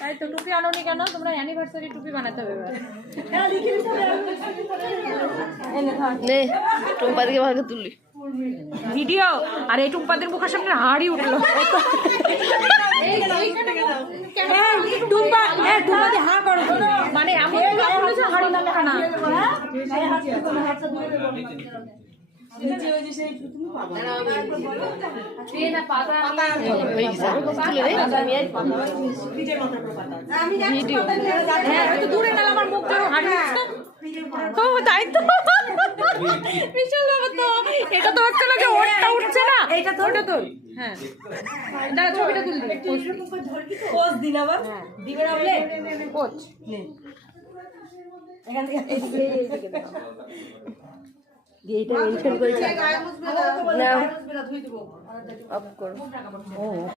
তাই তো টুপি আনোনি কেন? তোমরা অ্যানিভার্সারি টুপি বানাতে হবে টুম্পাদিকে ভাগে তুলি ভিডিও। আর এই টুম্পাদের মুখের সামনে হাড়ি উঠলো। মানে এমন হাড়ি না না দূরে গেল আমার মুখ তাই তো বিশাল ব্যাপার তো। এটা তো হচ্ছে না যে ওরটা উঠছে না, এটা তো ওটা তো। হ্যাঁ দাঁড়া ছবিটা তুল দে। পোজ দিন আবার দিবে না বলে পোজ নে এখান থেকে এইটা মেনশন করেছে না অফ করো।